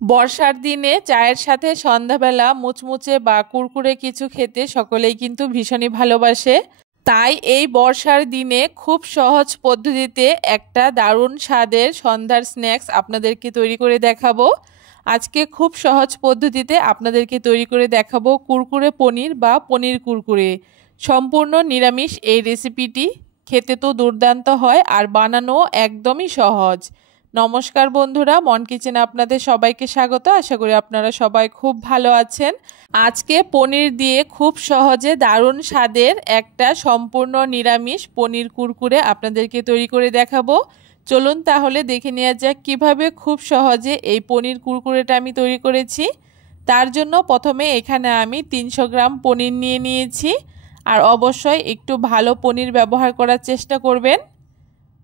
বর্ষার দিনে চায়ের সাথে সন্ধ্যাবেলা মুচমুচে বা কুরকুরে কিছু খেতে সকলেই কিন্তু ভীষণই ভালোবাসে। তাই এই বর্ষার দিনে খুব সহজ পদ্ধতিতে একটা দারুণ স্বাদের সন্ধ্যার স্ন্যাক্স আপনাদেরকে তৈরি করে দেখাবো। আজকে খুব সহজ পদ্ধতিতে আপনাদেরকে তৈরি করে দেখাবো কুরকুরে পনির বা পনির কুরকুরে। সম্পূর্ণ নিরামিষ এই রেসিপিটি খেতে তো দুর্দান্ত হয় আর বানানো একদমই সহজ। নমস্কার বন্ধুরা, মন কিচেনে আপনাদের সবাইকে স্বাগত। আশা করি আপনারা সবাই খুব ভালো আছেন। আজকে পনির দিয়ে খুব সহজে দারুণ স্বাদের একটা সম্পূর্ণ নিরামিষ পনির কুরকুরে আপনাদেরকে তৈরি করে দেখাবো। চলুন তাহলে দেখে নেওয়া যাক কীভাবে খুব সহজে এই পনির কুরকুরেটা আমি তৈরি করেছি। তার জন্য প্রথমে এখানে আমি 300 গ্রাম পনির নিয়ে নিয়েছি। আর অবশ্যই একটু ভালো পনির ব্যবহার করার চেষ্টা করবেন।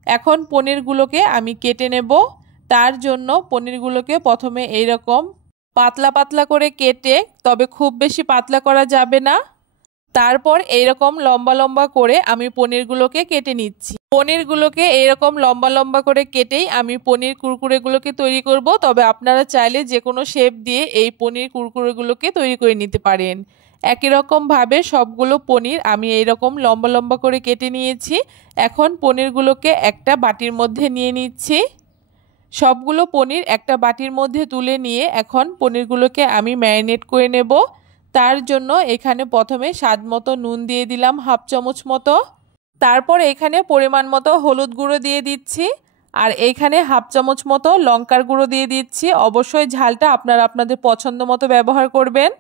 এখন পনিরগুলোকে আমি কেটে নেব। তার জন্য পনিরগুলোকে প্রথমে এইরকম পাতলা পাতলা করে কেটে, তবে খুব বেশি পাতলা করা যাবে না। তারপর এইরকম লম্বা লম্বা করে আমি পনিরগুলোকে কেটে নিচ্ছি। পনিরগুলোকে এইরকম লম্বা লম্বা করে কেটেই আমি পনির কুরকুরেগুলোকে তৈরি করব। তবে আপনারা চাইলে যে কোনো শেপ দিয়ে এই পনির কুরকুরেগুলোকে তৈরি করে নিতে পারেন। একই রকমভাবে সবগুলো পনির আমি এইরকম লম্বা লম্বা করে কেটে নিয়েছি। এখন পনিরগুলোকে একটা বাটির মধ্যে নিয়ে নিচ্ছি। সবগুলো পনির একটা বাটির মধ্যে তুলে নিয়ে এখন পনিরগুলোকে আমি ম্যারিনেট করে নেব। তার জন্য এখানে প্রথমে স্বাদ মতো নুন দিয়ে দিলাম হাফ চামচ মতো। তারপর এখানে পরিমাণ মতো হলুদ গুঁড়ো দিয়ে দিচ্ছি। আর এইখানে হাফ চামচ মতো লঙ্কার গুঁড়ো দিয়ে দিচ্ছি। অবশ্যই ঝালটা আপনারা আপনাদের পছন্দ মতো ব্যবহার করবেন।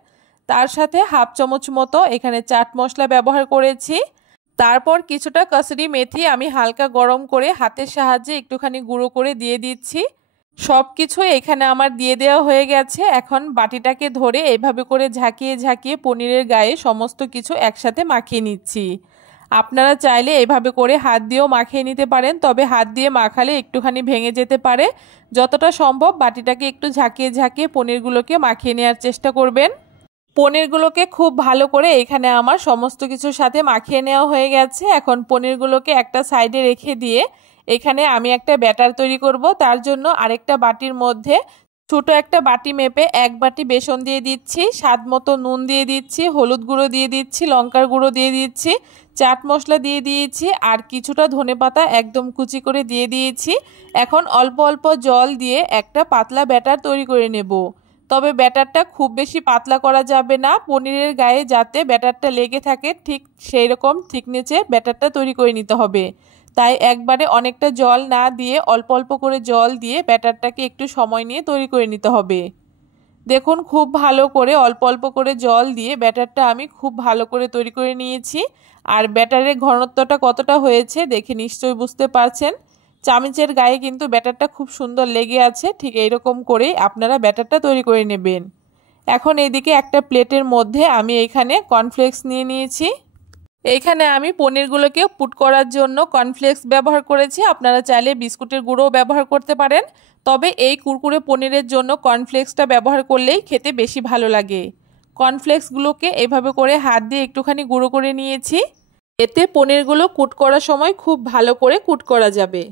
তার সাথে হাফ চামচ মতো এখানে চাট মশলা ব্যবহার করেছি। তারপর কিছুটা কসুরি মেথি আমি হালকা গরম করে হাতের সাহায্যে একটুখানি গুঁড়ো করে দিয়ে দিচ্ছি। সব কিছু এখানে আমার দিয়ে দেওয়া হয়ে গেছে। এখন বাটিটাকে ধরে এইভাবে করে ঝাঁকিয়ে ঝাঁকিয়ে পনিরের গায়ে সমস্ত কিছু একসাথে মাখিয়ে নিচ্ছি। আপনারা চাইলে এভাবে করে হাত দিয়েও মাখিয়ে নিতে পারেন, তবে হাত দিয়ে মাখালে একটুখানি ভেঙে যেতে পারে। যতটা সম্ভব বাটিটাকে একটু ঝাঁকিয়ে ঝাঁকিয়ে পনিরগুলোকে মাখিয়ে নেওয়ার চেষ্টা করবেন। পনিরগুলোকে খুব ভালো করে এখানে আমার সমস্ত কিছুর সাথে মাখিয়ে নেওয়া হয়ে গেছে। এখন পনিরগুলোকে একটা সাইডে রেখে দিয়ে এখানে আমি একটা ব্যাটার তৈরি করব। তার জন্য আরেকটা বাটির মধ্যে ছোট একটা বাটি মেপে 1 বাটি বেসন দিয়ে দিচ্ছি, স্বাদ মতো নুন দিয়ে দিচ্ছি, হলুদ গুঁড়ো দিয়ে দিচ্ছি, লঙ্কার গুঁড়ো দিয়ে দিচ্ছি, চাট মশলা দিয়ে দিয়েছি আর কিছুটা ধনেপাতা একদম কুচি করে দিয়ে দিয়েছি। এখন অল্প অল্প জল দিয়ে একটা পাতলা ব্যাটার তৈরি করে নেব। তবে ব্যাটারটা খুব বেশি পাতলা করা যাবে না, পনিরের গায়ে যাতে ব্যাটারটা লেগে থাকে ঠিক সেই রকম থিকনেসে ব্যাটারটা তৈরি করে নিতে হবে। তাই একবারে অনেকটা জল না দিয়ে অল্প অল্প করে জল দিয়ে ব্যাটারটাকে একটু সময় নিয়ে তৈরি করে নিতে হবে। দেখুন খুব ভালো করে অল্প অল্প করে জল দিয়ে ব্যাটারটা আমি খুব ভালো করে তৈরি করে নিয়েছি। আর ব্যাটারের ঘনত্বটা কতটা হয়েছে দেখে নিশ্চয়ই বুঝতে পারছেন। চামচের গায়ে কিন্তু ব্যাটারটা খুব সুন্দর লেগে আছে। ঠিক এইরকম করেই আপনারা ব্যাটারটা তৈরি করে নেবেন। এখন এইদিকে একটা প্লেটের মধ্যে আমি এখানে কর্নফ্লেক্স নিয়ে নিয়েছি। এইখানে আমি পনিরগুলোকে পুট করার জন্য কর্নফ্লেক্স ব্যবহার করেছি। আপনারা চাইলে বিস্কুটের গুঁড়োও ব্যবহার করতে পারেন, তবে এই কুরকুরে পনিরের জন্য কর্নফ্লেক্সটা ব্যবহার করলেই খেতে বেশি ভালো লাগে। কর্নফ্লেক্সগুলোকে এভাবে করে হাত দিয়ে একটুখানি গুঁড়ো করে নিয়েছি। এতে পনিরগুলো কুট করার সময় খুব ভালো করে কুট করা যাবে।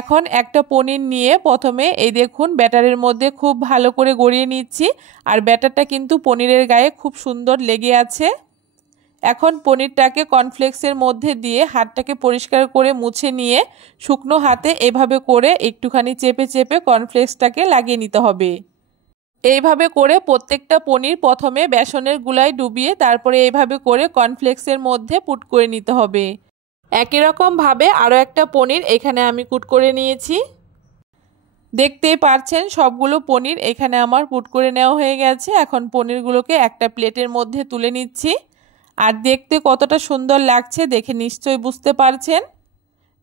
এখন একটা পনির নিয়ে প্রথমে এই দেখুন ব্যাটারের মধ্যে খুব ভালো করে গড়িয়ে নিচ্ছি। আর ব্যাটারটা কিন্তু পনিরের গায়ে খুব সুন্দর লেগে আছে। এখন পনিরটাকে কর্নফ্লেক্সের মধ্যে দিয়ে হাতটাকে পরিষ্কার করে মুছে নিয়ে শুকনো হাতে এভাবে করে একটুখানি চেপে চেপে কর্নফ্লেক্সটাকে লাগিয়ে নিতে হবে। এইভাবে করে প্রত্যেকটা পনির প্রথমে বেসনের গুলায় ডুবিয়ে তারপরে এইভাবে করে কর্নফ্লেক্সের মধ্যে পুট করে নিতে হবে। একই রকমভাবে আরও একটা পনির এখানে আমি কুট করে নিয়েছি। দেখতেই পারছেন সবগুলো পনির এখানে আমার পুট করে নেওয়া হয়ে গেছে। এখন পনিরগুলোকে একটা প্লেটের মধ্যে তুলে নিচ্ছি। আর দেখতে কতটা সুন্দর লাগছে দেখে নিশ্চয়ই বুঝতে পারছেন।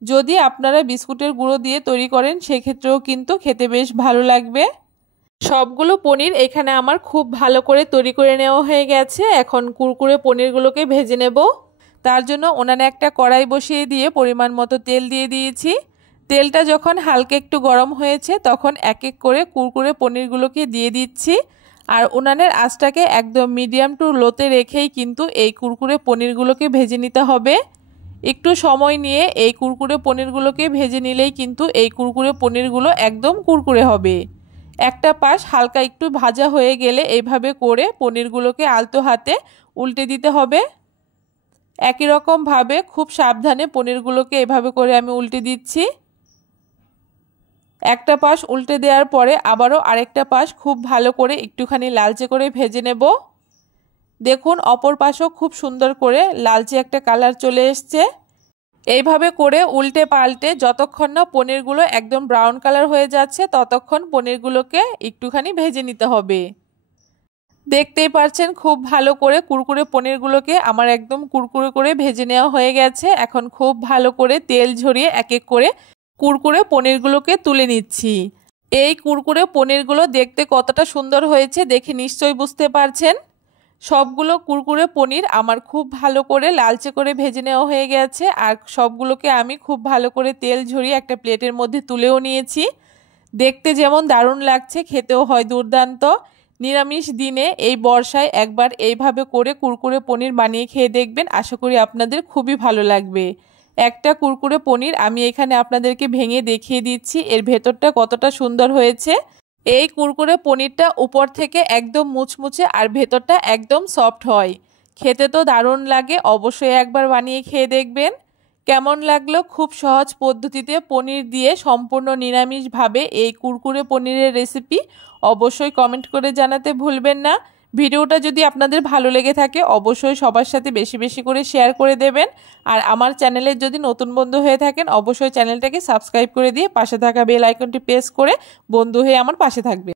যদি আপনারা বিস্কুটের গুঁড়ো দিয়ে তৈরি করেন সেক্ষেত্রেও কিন্তু খেতে বেশ ভালো লাগবে। সবগুলো পনির এখানে আমার খুব ভালো করে তৈরি করে নেওয়া হয়ে গেছে। এখন কুরকুরে পনিরগুলোকে ভেজে নেব। তার জন্য উনানে একটা কড়াই বসিয়ে দিয়ে পরিমাণ মতো তেল দিয়ে দিয়েছি। তেলটা যখন হালকা একটু গরম হয়েছে তখন এক এক করে কুরকুরে পনিরগুলোকে দিয়ে দিচ্ছি। আর উনানের আঁচটাকে একদম মিডিয়াম টু লোতে রেখেই কিন্তু এই কুরকুরে পনিরগুলোকে ভেজে নিতে হবে। একটু সময় নিয়ে এই কুরকুরে পনিরগুলোকে ভেজে নিলেই কিন্তু এই কুরকুরে পনিরগুলো একদম কুরকুরে হবে। একটা পাশ হালকা একটু ভাজা হয়ে গেলে এইভাবে করে পনিরগুলোকে আলতো হাতে উল্টে দিতে হবে। একই রকমভাবে খুব সাবধানে পনিরগুলোকে এভাবে করে আমি উল্টে দিচ্ছি। একটা পাশ উল্টে দেওয়ার পরে আবারও আরেকটা পাশ খুব ভালো করে একটুখানি লালচে করে ভেজে নেব। দেখুন অপর পাশও খুব সুন্দর করে লালচে একটা কালার চলে এসছে। এইভাবে করে উল্টে পাল্টে যতক্ষণ না পনিরগুলো একদম ব্রাউন কালার হয়ে যাচ্ছে ততক্ষণ পনিরগুলোকে একটুখানি ভেজে নিতে হবে। দেখতেই পাচ্ছেন খুব ভালো করে কুরকুরে পনিরগুলোকে আমার একদম কুরকুরে করে ভেজে নেওয়া হয়ে গেছে। এখন খুব ভালো করে তেল ঝরিয়ে এক এক করে কুরকুরে পনিরগুলোকে তুলে নিচ্ছি। এই কুরকুরে পনিরগুলো দেখতে কতটা সুন্দর হয়েছে দেখে নিশ্চয়ই বুঝতে পারছেন। সবগুলো কুরকুরে পনির আমার খুব ভালো করে লালচে করে ভেজে নেওয়া হয়ে গেছে আর সবগুলোকে আমি খুব ভালো করে তেল ঝরিয়ে একটা প্লেটের মধ্যে তুলেও নিয়েছি। দেখতে যেমন দারুণ লাগছে খেতেও হয় দুর্দান্ত। নিরামিষ দিনে এই বর্ষায় একবার এইভাবে করে কুরকুরে পনির বানিয়ে খেয়ে দেখবেন, আশা করি আপনাদের খুবই ভালো লাগবে। একটা কুরকুরে পনির আমি এখানে আপনাদেরকে ভেঙে দেখিয়ে দিচ্ছি এর ভেতরটা কতটা সুন্দর হয়েছে। এই কুরকুরে পনিরটা উপর থেকে একদম মুচমুচে আর ভেতরটা একদম সফট হয়, খেতে তো দারুণ লাগে। অবশ্যই একবার বানিয়ে খেয়ে দেখবেন। কেমন লাগলো খুব সহজ পদ্ধতিতে পনির দিয়ে সম্পূর্ণ নিরামিষভাবে এই কুরকুরে পনিরের রেসিপি অবশ্যই কমেন্ট করে জানাতে ভুলবেন না। ভিডিওটা যদি আপনাদের ভালো লেগে থাকে অবশ্যই সবার সাথে বেশি বেশি করে শেয়ার করে দেবেন। আর আমার চ্যানেলের যদি নতুন বন্ধু হয়ে থাকেন অবশ্যই চ্যানেলটাকে সাবস্ক্রাইব করে দিয়ে পাশে থাকা বেল আইকনটি প্রেস করে বন্ধু হয়ে আমার পাশে থাকবেন।